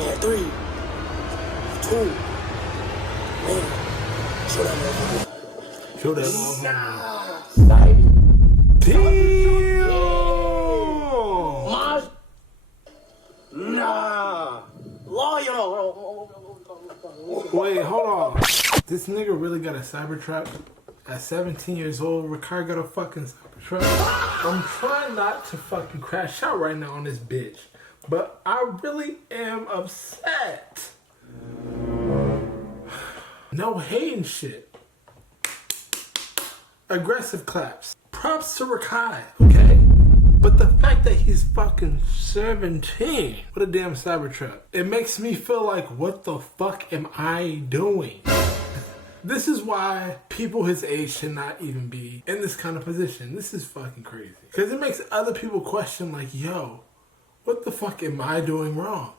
And 3, 2, man, show that motherfucker. Show that motherfucker. Damn! Nah. Lawyer. Wait, hold on. This nigga really got a Cybertruck? At 17 years old, Rakai got a fucking Cybertruck? I'm trying not to fucking crash out right now on this bitch, but I really am upset. No hating shit. Aggressive claps. Props to Rakai, okay? But the fact that he's fucking 17 with a damn Cybertruck, it makes me feel like, what the fuck am I doing? This is why people his age should not even be in this kind of position. This is fucking crazy. Because it makes other people question like, yo, what the fuck am I doing wrong?